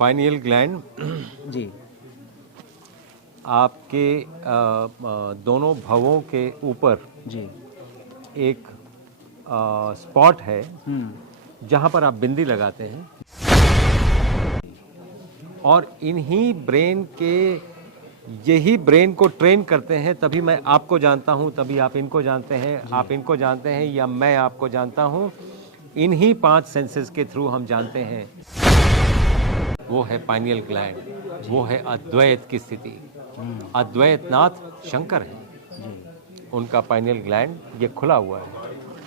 Pineal gland जी आपके दोनों भवों के ऊपर जी एक स्पॉट है जहां पर आप बिंदी लगाते हैं और इन्हीं ब्रेन के यही ब्रेन को ट्रेन करते हैं। तभी मैं आपको जानता हूं, तभी आप इनको जानते हैं, आप इनको जानते हैं या मैं आपको जानता हूं। इन्हीं 5 सेंसेस के थ्रू हम जानते हैं। वो है पाइनियल ग्लैंड, वो है अद्वैत की स्थिति। अद्वैत नाथ शंकर है, उनका पाइनियल ग्लैंड ये खुला हुआ है।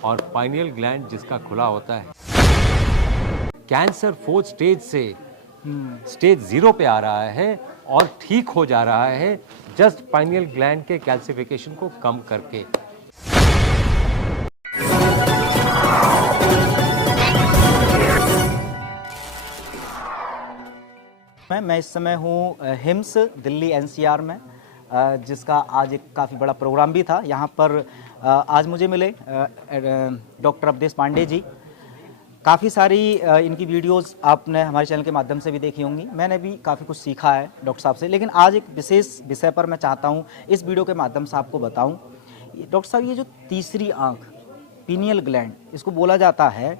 और पाइनियल ग्लैंड जिसका खुला होता है, कैंसर 4th स्टेज से स्टेज 0 पे आ रहा है और ठीक हो जा रहा है, जस्ट पाइनियल ग्लैंड के कैल्सिफिकेशन को कम करके। मैं इस समय हूँ हिम्स दिल्ली एनसीआर में, जिसका आज एक काफ़ी बड़ा प्रोग्राम भी था। यहाँ पर आज मुझे मिले डॉक्टर अवधेश पांडे जी। काफ़ी सारी इनकी वीडियोस आपने हमारे चैनल के माध्यम से भी देखी होंगी। मैंने भी काफ़ी कुछ सीखा है डॉक्टर साहब से, लेकिन आज एक विशेष विषय पर मैं चाहता हूँ इस वीडियो के माध्यम से आपको बताऊँ। डॉक्टर साहब, ये जो तीसरी आँख पीनियल ग्लैंड इसको बोला जाता है,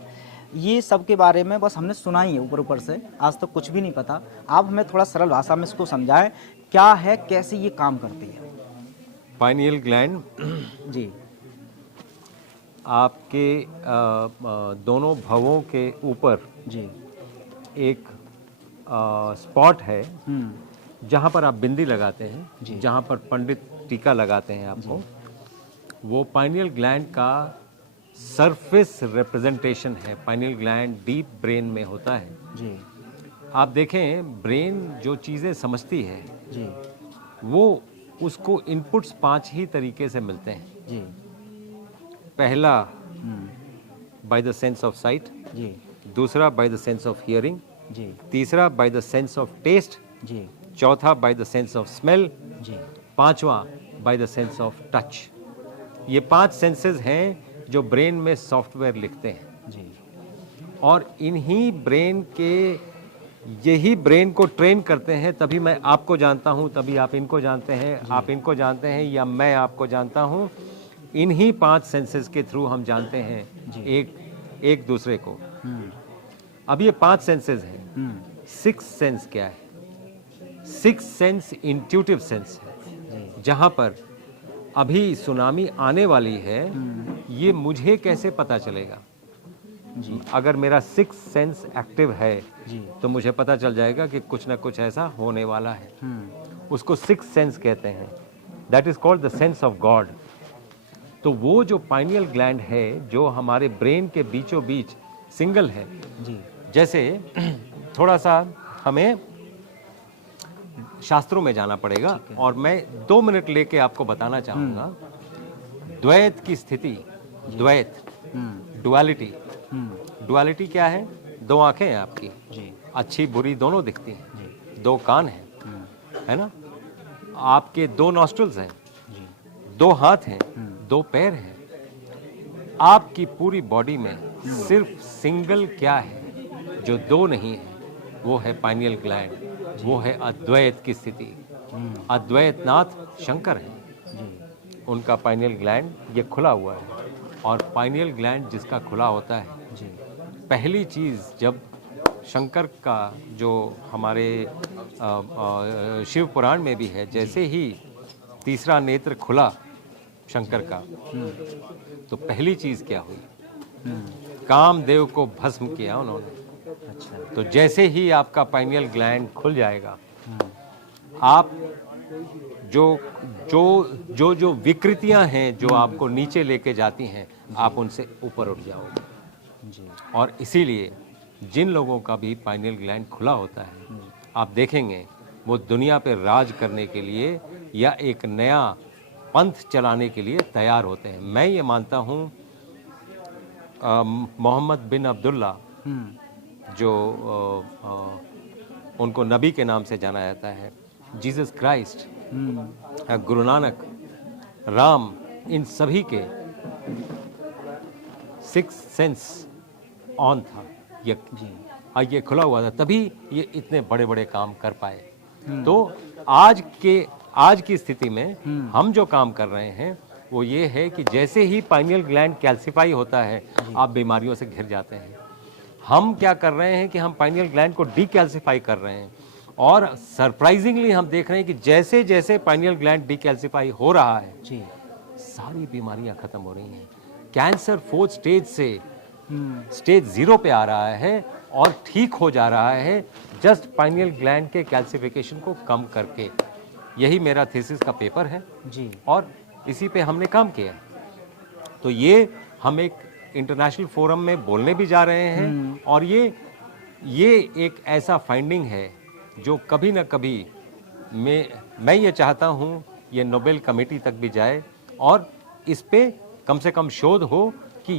ये सब के बारे में बस हमने सुना ही है ऊपर ऊपर से, आज तक तो कुछ भी नहीं पता। आप हमें थोड़ा सरल भाषा में इसको समझाएं, क्या है, कैसे ये काम करती है। पाइनियल ग्लैंड जी आपके दोनों भवों के ऊपर जी एक स्पॉट है जहां पर आप बिंदी लगाते हैं, जहां पर पंडित टीका लगाते हैं आपको। वो पाइनियल ग्लैंड का सरफेस रिप्रेजेंटेशन है। पाइनियल ग्लैंड डीप ब्रेन में होता है जी आप देखें, ब्रेन जो चीज़ें समझती है जी वो उसको इनपुट्स 5 ही तरीके से मिलते हैं। जी पहला by the sense of sight, जी दूसरा by the sense of hearing, जी तीसरा by the sense of taste, जी चौथा by the sense of smell, जी पांचवा by the sense of touch. ये 5 सेंसेस हैं जो ब्रेन में सॉफ्टवेयर लिखते हैं। जी और इन्हीं ब्रेन के यही ब्रेन को ट्रेन करते हैं। तभी मैं आपको जानता हूं, तभी आप इनको जानते हैं, आप इनको जानते हैं या मैं आपको जानता हूं। इन्हीं 5 सेंसेस के थ्रू हम जानते हैं एक दूसरे को। अब ये 5 सेंसेस हैं। 6th सेंस क्या है? 6th सेंस इंट्यूटिव सेंस है, जहां पर अभी सुनामी आने वाली है। ये मुझे कैसे पता चलेगा? अगर मेरा 6th सेंस एक्टिव है तो मुझे पता चल जाएगा कि कुछ ना कुछ ऐसा होने वाला है। उसको 6th सेंस कहते हैं। That is called the sense of God. तो वो जो पाइनियल ग्लैंड है, जो हमारे ब्रेन के बीचों बीच सिंगल है। जैसे थोड़ा सा हमें शास्त्रों में जाना पड़ेगा और मैं 2 मिनट लेके आपको बताना चाहूंगा। द्वैत की स्थिति, द्वैत, डुअलिटी। डुअलिटी क्या है? 2 आंखें हैं आपकी, अच्छी बुरी दोनों दिखती हैं। 2 कान हैं, है ना? आपके 2 नॉस्ट्रल्स हैं, 2 हाथ हैं, 2 पैर हैं। आपकी पूरी बॉडी में सिर्फ सिंगल क्या है जो 2 नहीं है? वो है पाइनियल ग्लैंड, वो है अद्वैत की स्थिति। अद्वैत नाथ शंकर है, उनका पाइनियल ग्लैंड ये खुला हुआ है। और पाइनियल ग्लैंड जिसका खुला होता है, पहली चीज़ जब शंकर का जो हमारे शिव पुराण में भी है, जैसे ही तीसरा नेत्र खुला शंकर का, तो पहली चीज़ क्या हुई? कामदेव को भस्म किया उन्होंने। तो जैसे ही आपका पाइनियल ग्लैंड खुल जाएगा, आप जो विकृतियां हैं जो आपको नीचे लेके जाती हैं, आप उनसे ऊपर उठ जाओगे। और इसीलिए जिन लोगों का भी पाइनियल ग्लैंड खुला होता है, आप देखेंगे वो दुनिया पे राज करने के लिए या एक नया पंथ चलाने के लिए तैयार होते हैं। मैं ये मानता हूँ मोहम्मद बिन अब्दुल्ला, जो उनको नबी के नाम से जाना जाता है, जीसस क्राइस्ट, गुरु नानक, राम, इन सभी के 6th सेंस ऑन था। ये खुला हुआ था, तभी ये इतने बड़े बड़े काम कर पाए। तो आज की स्थिति में हम जो काम कर रहे हैं वो ये है कि जैसे ही पाइनियल ग्लैंड कैल्सिफाई होता है आप बीमारियों से घिर जाते हैं। हम क्या कर रहे हैं कि हम पाइनियल ग्लैंड को डीकैल्सिफाई कर रहे हैं, और सरप्राइजिंगली हम देख रहे हैं कि जैसे जैसे पाइनियल ग्लैंड डीकैल्सिफाई हो रहा है जी, सारी बीमारियां खत्म हो रही हैं। कैंसर 4th स्टेज से स्टेज 0 पे आ रहा है और ठीक हो जा रहा है जस्ट पाइनियल ग्लैंड के कैल्सिफिकेशन को कम करके। यही मेरा थीसिस का पेपर है जी, और इसी पे हमने काम किया। तो ये हम एक इंटरनेशनल फोरम में बोलने भी जा रहे हैं, और ये एक ऐसा फाइंडिंग है जो कभी ना कभी मैं ये चाहता हूँ ये नोबेल कमेटी तक भी जाए और इस पे कम से कम शोध हो कि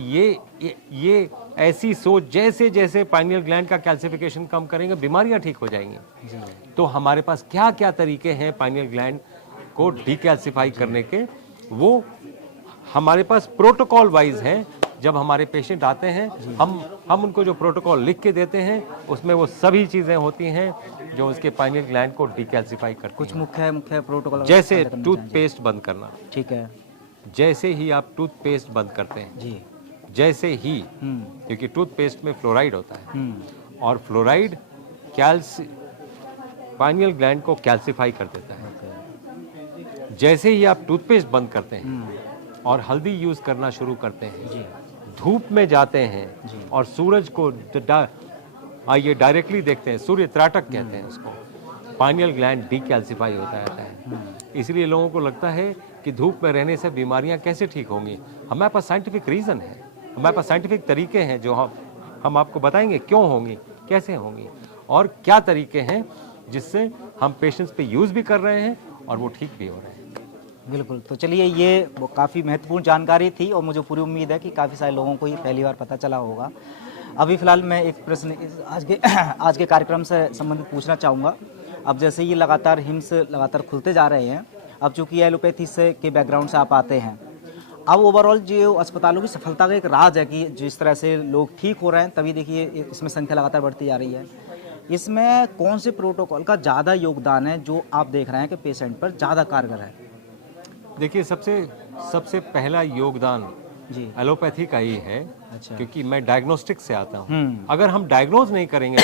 ये ऐसी सोच जैसे जैसे पाइनियल ग्लैंड का कैल्सिफिकेशन कम करेंगे बीमारियां ठीक हो जाएंगी। तो हमारे पास क्या क्या तरीके हैं पाइनियल ग्लैंड को डीकैल्सिफाई करने के, वो हमारे पास प्रोटोकॉल वाइज है। जब हमारे पेशेंट आते हैं हम उनको जो प्रोटोकॉल लिख के देते हैं उसमें वो सभी चीज़ें होती हैं जो उसके पाइनियल ग्लैंड को डीकैल्सिफाई करती कुछ हैं। मुख्य प्रोटोकॉल जैसे टूथपेस्ट बंद करना, ठीक है जैसे ही आप टूथपेस्ट बंद करते हैं, जी, जैसे ही, क्योंकि टूथपेस्ट में फ्लोराइड होता है और फ्लोराइड पाइनियल ग्लैंड को कैल्सिफाई कर देता है। जैसे ही आप टूथपेस्ट बंद करते हैं और हल्दी यूज करना शुरू करते हैं, धूप में जाते हैं और सूरज को ये डायरेक्टली देखते हैं, सूर्य त्राटक कहते हैं उसको, पाइनियल ग्लैंड डीकैल्सिफाई होता रहता है। इसलिए लोगों को लगता है कि धूप में रहने से बीमारियां कैसे ठीक होंगी। हमारे पास साइंटिफिक रीज़न है, हमारे पास साइंटिफिक तरीके हैं जो हम आपको बताएंगे क्यों होंगी, कैसे होंगी और क्या तरीके हैं जिससे हम पेशेंट्स पे यूज़ भी कर रहे हैं और वो ठीक भी हो रहे हैं। बिल्कुल। तो चलिए, ये वो काफ़ी महत्वपूर्ण जानकारी थी और मुझे पूरी उम्मीद है कि काफ़ी सारे लोगों को ये पहली बार पता चला होगा। अभी फ़िलहाल मैं एक प्रश्न आज के कार्यक्रम से संबंधित पूछना चाहूँगा। अब जैसे ये लगातार हिम्स लगातार खुलते जा रहे हैं, अब चूँकि एलोपैथी से के बैकग्राउंड से आप आते हैं, अब ओवरऑल जो अस्पतालों की सफलता का एक राज है कि जिस तरह से लोग ठीक हो रहे हैं, तभी देखिए इसमें संख्या लगातार बढ़ती जा रही है। इसमें कौन से प्रोटोकॉल का ज़्यादा योगदान है जो आप देख रहे हैं कि पेशेंट पर ज़्यादा कारगर है? देखिए, सबसे पहला योगदान जी, एलोपैथी का ही है। अच्छा। क्योंकि मैं डायग्नोस्टिक से आता हूँ। अगर हम डायग्नोज नहीं करेंगे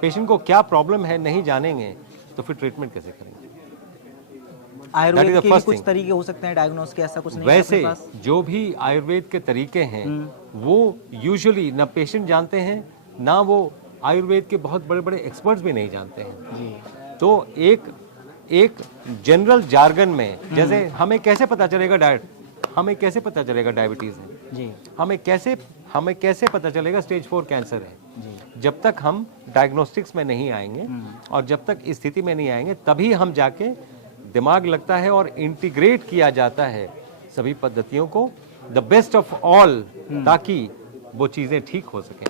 पेशेंट को क्या प्रॉब्लम है नहीं जानेंगे, तो फिर ट्रीटमेंट कैसे करेंगे? आयुर्वेद के भी कुछ तरीके हो सकते हैं डायग्नोस के, ऐसा कुछ नहीं है वैसे अपने पास? जो भी आयुर्वेद के तरीके हैं वो यूजुअली ना पेशेंट जानते हैं, ना वो आयुर्वेद के बहुत बड़े बड़े एक्सपर्ट्स भी नहीं जानते हैं। जी, तो एक जनरल जार्गन में, जैसे हमें कैसे पता चलेगा डायबिटीज है, जी, हमें कैसे पता चलेगा स्टेज 4 कैंसर है, जी, जब तक हम डायग्नोस्टिक्स में नहीं आएंगे और जब तक इस स्थिति में नहीं आएंगे, तभी हम जाके दिमाग लगता है और इंटीग्रेट किया जाता है सभी पद्धतियों को, द बेस्ट ऑफ ऑल, ताकि वो चीज़ें ठीक हो सकें।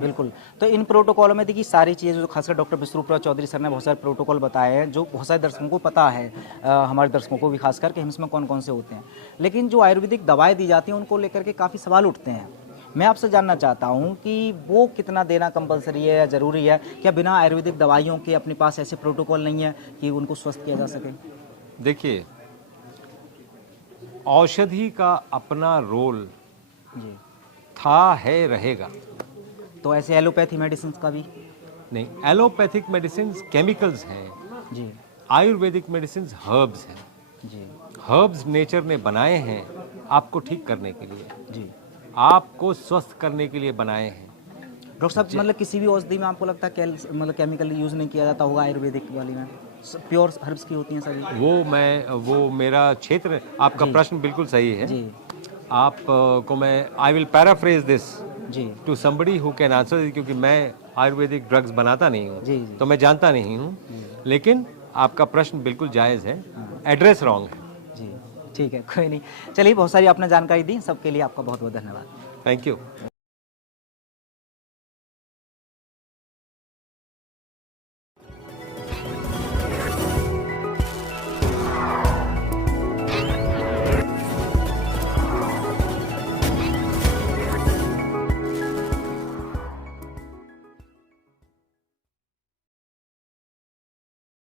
बिल्कुल। तो इन प्रोटोकॉलों में देखिए सारी चीज़ें जो खासकर डॉक्टर विश्वरूपराव चौधरी सर ने बहुत सारे प्रोटोकॉल बताए हैं, जो बहुत सारे दर्शकों को पता है, हमारे दर्शकों को भी खासकर कि हिम्स में कौन कौन से होते हैं। लेकिन जो आयुर्वेदिक दवाएं दी जाती हैं उनको लेकर के काफ़ी सवाल उठते हैं। मैं आपसे जानना चाहता हूं कि वो कितना देना कंपलसरी है या ज़रूरी है? क्या बिना आयुर्वेदिक दवाइयों के अपने पास ऐसे प्रोटोकॉल नहीं है कि उनको स्वस्थ किया जा सके? देखिए, औषधि का अपना रोल जी, था, है, रहेगा। तो ऐसे एलोपैथी मेडिसिन का भी? नहीं, एलोपैथिक मेडिसिन केमिकल्स हैं, जी, आयुर्वेदिक मेडिसिन हर्ब्स हैं। जी, हर्ब्स नेचर ने बनाए हैं आपको ठीक करने के लिए, जी। आपको स्वस्थ करने के लिए बनाए हैं। डॉक्टर साहब, मतलब किसी भी औषधि में आपको लगता है मतलब केमिकल यूज़ नहीं किया जाता होगा आयुर्वेदिक वाली में? प्योर हर्ब्स की होती हैं सभी? वो मेरा क्षेत्र, आपका प्रश्न बिल्कुल सही है। जी, आप को मैं आई विल पैराफ्रेज दिस जी, to somebody who can answer, क्योंकि मैं आयुर्वेदिक ड्रग्स बनाता नहीं हूँ, जी, जी। तो मैं जानता नहीं हूँ। लेकिन आपका प्रश्न बिल्कुल जायज़ है, एड्रेस रॉन्ग है। जी, ठीक है, कोई नहीं। चलिए, बहुत सारी आपने जानकारी दी, सबके लिए आपका बहुत बहुत धन्यवाद। Thank you.